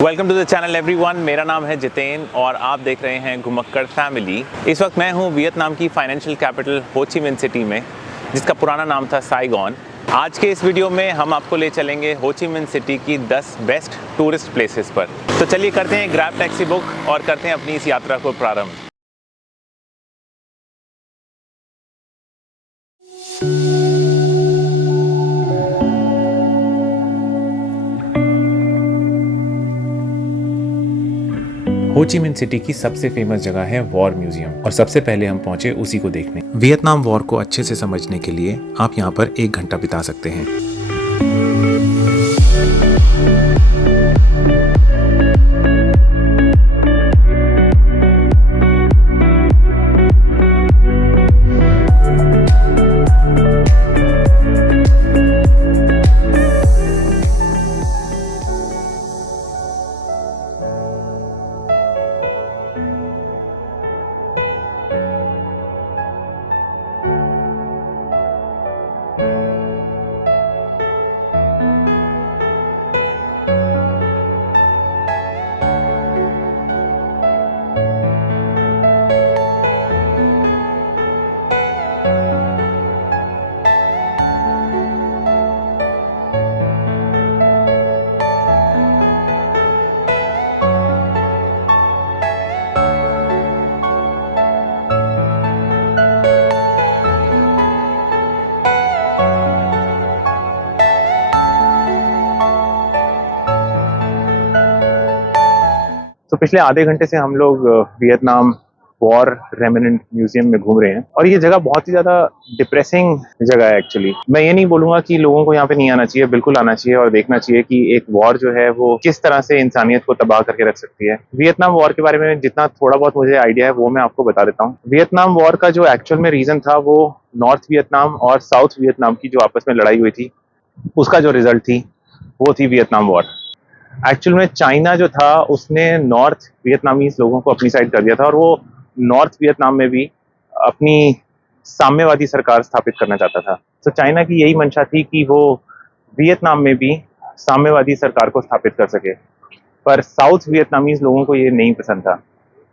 Welcome to the channel everyone. मेरा नाम है जितेन और आप देख रहे हैं घुमक्कड़ फैमिली। इस वक्त मैं हूं वियतनाम की फाइनेंशियल कैपिटल हो ची मिन सिटी में, जिसका पुराना नाम था साइगॉन। आज के इस वीडियो में हम आपको ले चलेंगे हो ची मिन सिटी की 10 बेस्ट टूरिस्ट प्लेसेस पर। तो चलिए करते हैं ग्रैब टैक्सी बुक और करते हैं अपनी इस यात्रा को प्रारंभ। हो ची मिन सिटी की सबसे फेमस जगह है वॉर म्यूजियम और सबसे पहले हम पहुंचे उसी को देखने। वियतनाम वॉर को अच्छे से समझने के लिए आप यहाँ पर 1 घंटा बिता सकते हैं। तो पिछले आधे घंटे से हम लोग वियतनाम वॉर रेमिनेंट म्यूजियम में घूम रहे हैं और ये जगह बहुत ही ज्यादा डिप्रेसिंग जगह है। एक्चुअली मैं ये नहीं बोलूंगा कि लोगों को यहाँ पे नहीं आना चाहिए, बिल्कुल आना चाहिए और देखना चाहिए कि एक वॉर जो है वो किस तरह से इंसानियत को तबाह करके रख सकती है। वियतनाम वॉर के बारे में जितना थोड़ा बहुत मुझे आइडिया है वो मैं आपको बता देता हूँ। वियतनाम वॉर का जो एक्चुअल में रीजन था वो नॉर्थ वियतनाम और साउथ वियतनाम की जो आपस में लड़ाई हुई थी उसका जो रिजल्ट थी वो थी वियतनाम वॉर। एक्चुअल में चाइना जो था उसने नॉर्थ वियतनामीज लोगों को अपनी साइड कर दिया था और वो नॉर्थ वियतनाम में भी अपनी साम्यवादी सरकार स्थापित करना चाहता था। तो चाइना की यही मंशा थी कि वो वियतनाम में भी साम्यवादी सरकार को स्थापित कर सके, पर साउथ वियतनामीज लोगों को ये नहीं पसंद था।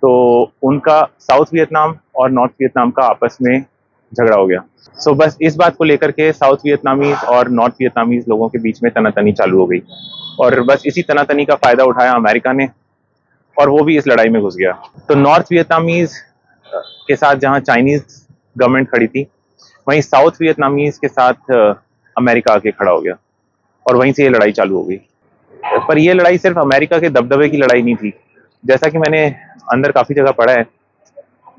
तो उनका साउथ वियतनाम और नॉर्थ वियतनाम का आपस में झगड़ा हो गया। सो बस इस बात को लेकर के साउथ वियतनामीज और नॉर्थ वियतनामीज लोगों के बीच में तनातनी चालू हो गई और बस इसी तनातनी का फायदा उठाया अमेरिका ने और वो भी इस लड़ाई में घुस गया। तो नॉर्थ वियतनामीज के साथ जहां चाइनीज गवर्नमेंट खड़ी थी, वहीं साउथ वियतनामीज के साथ अमेरिका आके खड़ा हो गया और वहीं से ये लड़ाई चालू हो गई। पर ये लड़ाई सिर्फ अमेरिका के दबदबे की लड़ाई नहीं थी। जैसा कि मैंने अंदर काफी जगह पढ़ा है,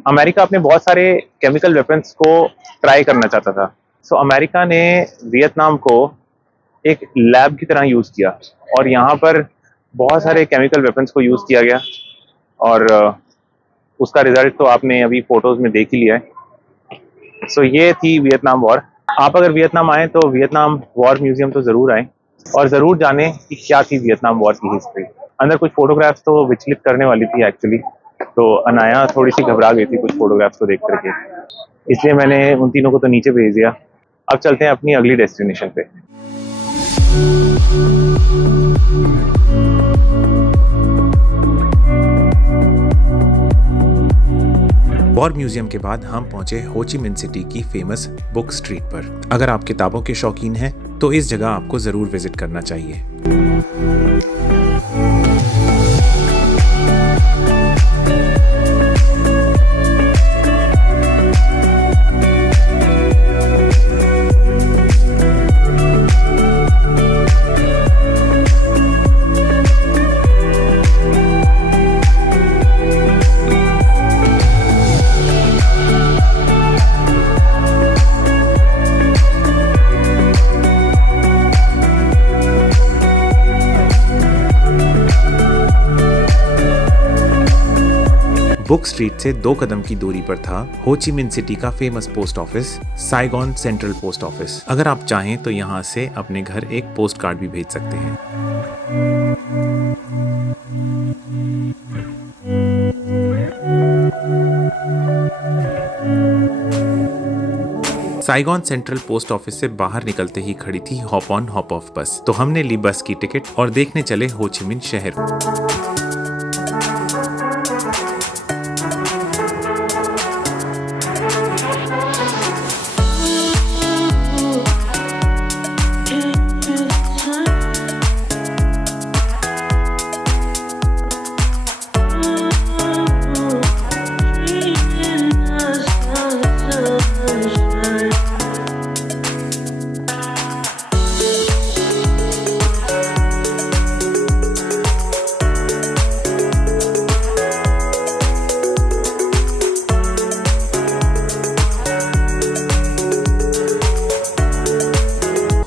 अमेरिका अपने बहुत सारे केमिकल वेपन्स को ट्राई करना चाहता था। सो अमेरिका ने वियतनाम को एक लैब की तरह यूज किया और यहाँ पर बहुत सारे केमिकल वेपन्स को यूज किया गया और उसका रिजल्ट तो आपने अभी फोटोज में देख ही लिया है। सो ये थी वियतनाम वॉर। आप अगर वियतनाम आए तो वियतनाम वॉर म्यूजियम तो जरूर आए और जरूर जाने कि क्या थी वियतनाम वॉर की हिस्ट्री। अंदर कुछ फोटोग्राफ्स तो विचलित करने वाली थी एक्चुअली, तो अनाया थोड़ी सी घबरा गई थी कुछ फोटोग्राफ्स को देख करके, इसलिए मैंने उन तीनों को तो नीचे भेज दिया। अब चलते हैं अपनी अगली डेस्टिनेशन पे। वॉर म्यूजियम के बाद हम पहुंचे हो ची मिन सिटी की फेमस बुक स्ट्रीट पर। अगर आप किताबों के शौकीन हैं तो इस जगह आपको जरूर विजिट करना चाहिए। बुक स्ट्रीट से 2 कदम की दूरी पर था हो ची मिन सिटी का famous post office, Saigon central post office. अगर आप चाहें तो यहाँ से अपने घर एक पोस्ट कार्ड भी भेज सकते हैं। साइगॉन सेंट्रल पोस्ट ऑफिस से बाहर निकलते ही खड़ी थी हॉप ऑन हॉप ऑफ बस, तो हमने ली बस की टिकट और देखने चले हो ची मिन्ह शहर।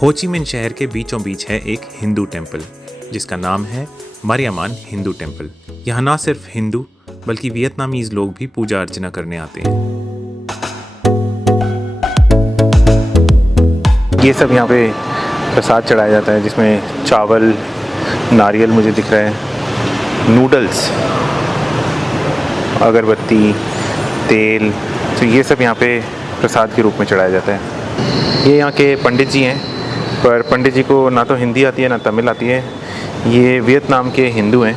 हो ची मिन्ह शहर के बीचों बीच है एक हिंदू टेम्पल जिसका नाम है मरियमान हिंदू टेम्पल। यहाँ ना सिर्फ हिंदू बल्कि वियतनामीज लोग भी पूजा अर्चना करने आते हैं। ये सब यहाँ पे प्रसाद चढ़ाया जाता है जिसमें चावल, नारियल मुझे दिख रहा है, नूडल्स, अगरबत्ती, तेल, तो ये सब यहाँ पे प्रसाद के रूप में चढ़ाया जाता है। ये यहाँ के पंडित जी हैं, पर पंडित जी को ना तो हिंदी आती है ना तमिल आती है। ये वियतनाम के हिंदू हैं।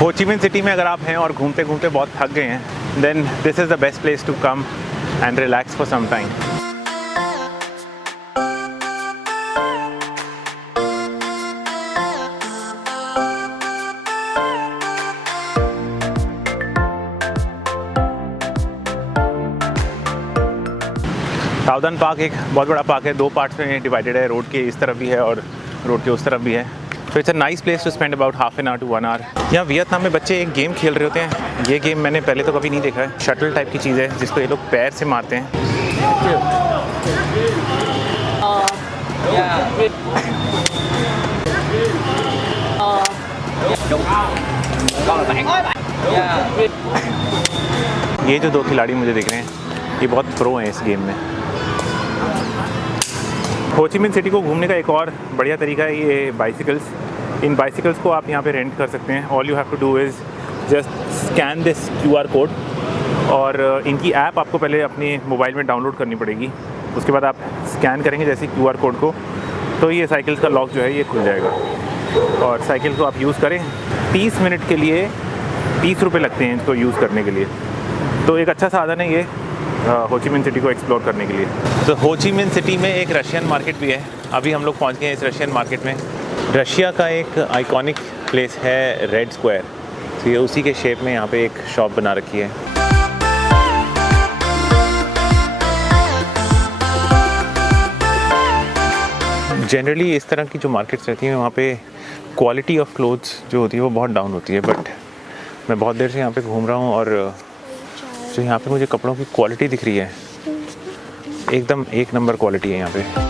हो ची मिन्ह सिटी में अगर आप हैं और घूमते घूमते बहुत थक गए हैं, then this is the best place to come and relax for some time. सावधान पार्क एक बहुत बड़ा पार्क है, 2 पार्ट्स में डिवाइडेड है, रोड के इस तरफ भी है और रोड के उस तरफ भी है। तो it's a nice place to spend about half an hour to 1 hour. यहाँ वियतनाम में बच्चे एक गेम खेल रहे होते हैं। ये गेम मैंने पहले तो कभी नहीं देखा है। शटल टाइप की चीज़ है जिसको ये लोग पैर से मारते हैं। ये जो 2 खिलाड़ी मुझे दिख रहे हैं ये बहुत प्रो हैं इस गेम में। हो ची मिन्ह सिटी को घूमने का एक और बढ़िया तरीका है ये बाइसिकल्स। इन बाइसिकल्स को आप यहाँ पे रेंट कर सकते हैं। All you have to do is just scan this QR code और इनकी ऐप आपको पहले अपने मोबाइल में डाउनलोड करनी पड़ेगी। उसके बाद आप स्कैन करेंगे जैसे QR कोड को, तो ये साइकिल का लॉक जो है ये खुल जाएगा और साइकिल को आप यूज़ करें। 30 मिनट के लिए 30 रुपये लगते हैं इसको यूज़ करने के लिए। तो एक अच्छा साधन है ये हो ची मिन्ह सिटी को एक्सप्लोर करने के लिए। तो हो ची मिन्ह सिटी में एक रशियन मार्केट भी है। अभी हम लोग पहुंच गए हैं इस रशियन मार्केट में। रशिया का एक आइकॉनिक प्लेस है रेड स्क्वायर, तो ये उसी के शेप में यहाँ पे एक शॉप बना रखी है। जनरली इस तरह की जो मार्केट्स रहती हैं वहाँ पे क्वालिटी ऑफ क्लोथ्स जो होती है वो बहुत डाउन होती है, बट मैं बहुत देर से यहाँ पे घूम रहा हूँ और जो यहाँ पे मुझे कपड़ों की क्वालिटी दिख रही है एकदम 1 नंबर क्वालिटी है यहाँ पे।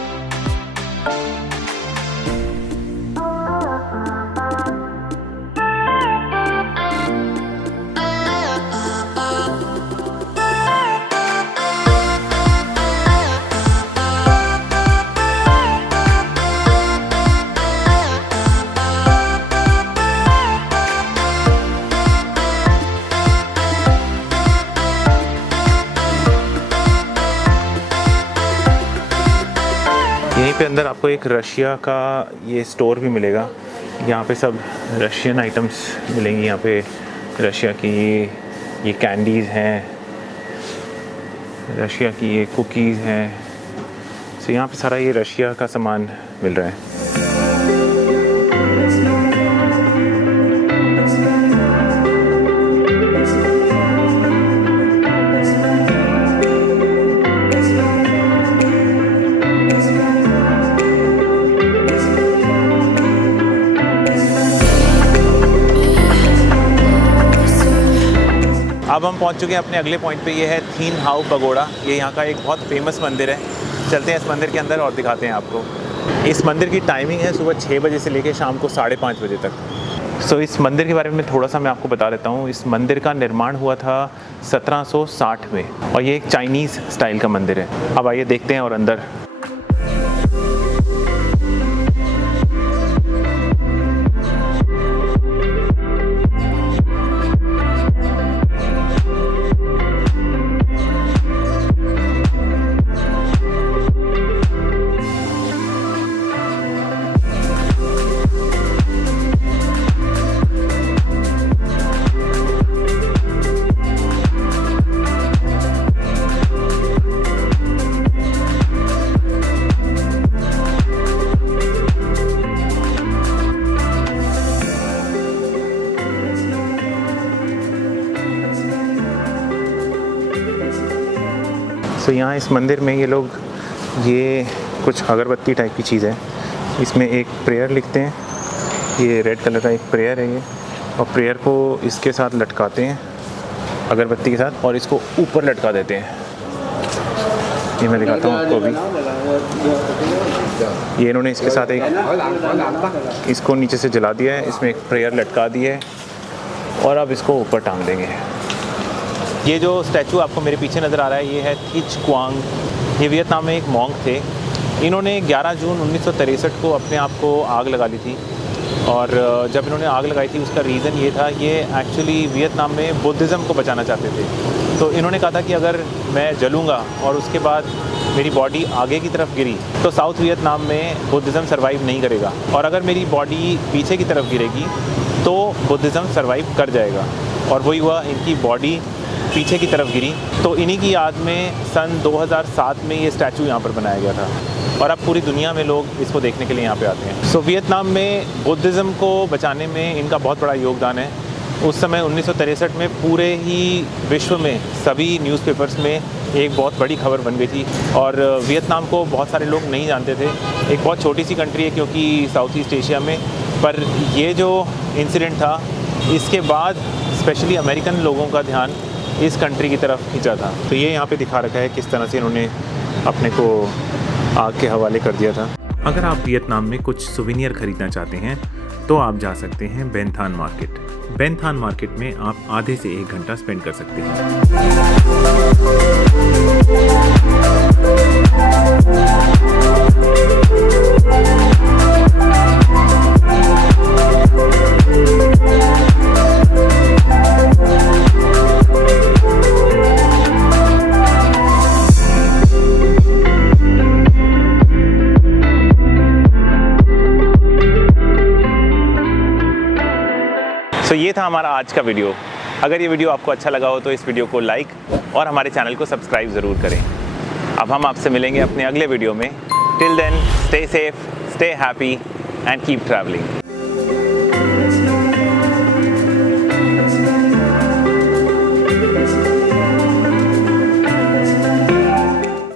यहीं पे अंदर आपको एक रशिया का ये स्टोर भी मिलेगा। यहाँ पे सब रशियन आइटम्स मिलेंगी। यहाँ पे रशिया की ये कैंडीज़ हैं, रशिया की ये कुकीज़ हैं। तो यहाँ पे सारा ये रशिया का सामान मिल रहा है। अब हम पहुंच चुके हैं अपने अगले पॉइंट पे। ये है थीन हाउ पगोड़ा। ये यहाँ का एक बहुत फेमस मंदिर है। चलते हैं इस मंदिर के अंदर और दिखाते हैं आपको। इस मंदिर की टाइमिंग है सुबह 6 बजे से लेकर शाम को 5:30 बजे तक। सो इस मंदिर के बारे में थोड़ा सा मैं आपको बता देता हूँ। इस मंदिर का निर्माण हुआ था 1760 में और ये एक चाइनीज़ स्टाइल का मंदिर है। अब आइए देखते हैं और अंदर। तो यहाँ इस मंदिर में ये लोग ये कुछ अगरबत्ती टाइप की चीज़ है, इसमें एक प्रेयर लिखते हैं, ये रेड कलर का एक प्रेयर है ये, और प्रेयर को इसके साथ लटकाते हैं अगरबत्ती के साथ और इसको ऊपर लटका देते हैं। ये मैं दिखाता हूँ आपको अभी। ये इन्होंने इसके साथ एक इसको नीचे से जला दिया है, इसमें एक प्रेयर लटका दिया है और अब इसको ऊपर टांग देंगे। ये जो स्टैचू आपको मेरे पीछे नज़र आ रहा है ये है थिच क्वांग। ये वियतनाम में एक मॉन्क थे। इन्होंने 11 जून 1963 को अपने आप को आग लगा ली थी और जब इन्होंने आग लगाई थी उसका रीज़न ये था, ये एक्चुअली वियतनाम में बुद्धिज़्म को बचाना चाहते थे। तो इन्होंने कहा था कि अगर मैं जलूँगा और उसके बाद मेरी बॉडी आगे की तरफ गिरी तो साउथ वियतनाम में बुद्धिज़्म सर्वाइव नहीं करेगा, और अगर मेरी बॉडी पीछे की तरफ गिरेगी तो बुद्धिज़्म सर्वाइव कर जाएगा। और वही हुआ, इनकी बॉडी पीछे की तरफ गिरी। तो इन्हीं की याद में सन 2007 में ये स्टैचू यहाँ पर बनाया गया था और अब पूरी दुनिया में लोग इसको देखने के लिए यहाँ पे आते हैं। सो वियतनाम में बुद्धिज़्म को बचाने में इनका बहुत बड़ा योगदान है। उस समय 1963 में पूरे ही विश्व में सभी न्यूज़पेपर्स में एक बहुत बड़ी खबर बन गई थी और वियतनाम को बहुत सारे लोग नहीं जानते थे। एक बहुत छोटी सी कंट्री है क्योंकि साउथ ईस्ट एशिया में, पर ये जो इंसिडेंट था इसके बाद स्पेशली अमेरिकन लोगों का ध्यान इस कंट्री की तरफ खींचा था। तो ये यहाँ पे दिखा रखा है किस तरह से इन्होंने अपने को आग के हवाले कर दिया था। अगर आप वियतनाम में कुछ सुवेनियर खरीदना चाहते हैं तो आप जा सकते हैं बेन थान मार्केट। बेन थान मार्केट में आप आधे से 1 घंटा स्पेंड कर सकते हैं। तो ये था हमारा आज का वीडियो। अगर ये वीडियो आपको अच्छा लगा हो तो इस वीडियो को लाइक और हमारे चैनल को सब्सक्राइब ज़रूर करें। अब हम आपसे मिलेंगे अपने अगले वीडियो में। Till then, stay safe, stay happy and keep travelling.